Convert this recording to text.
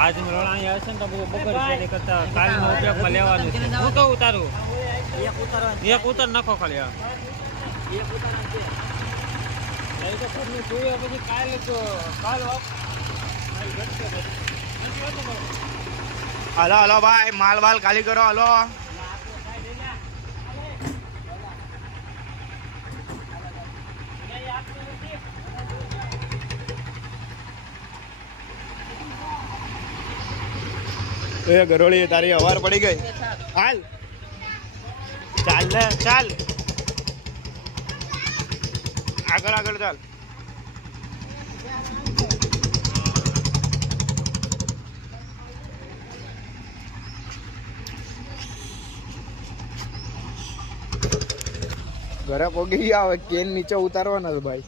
આજ લણા અહીંયા હશે ને તો બધું બગડ કરતા કાલનો ઉપયોગમાં લેવાનું છે. હું તો ઉતારું એક ઉતાર નાખો ખાલી આ એક ઉતાર તો ઘરનું જોઈએ પછી કાલ હલો હલો ભાઈ માલ વાલ ખાલી કરો હલો ગરોળી તારી અવાર પડી ગઈ હાલ ચાલ ને ચાલ આગળ આગળ ચાલ ઘરે પોગી ગયા હવે કેન નીચે ઉતારવાના ભાઈ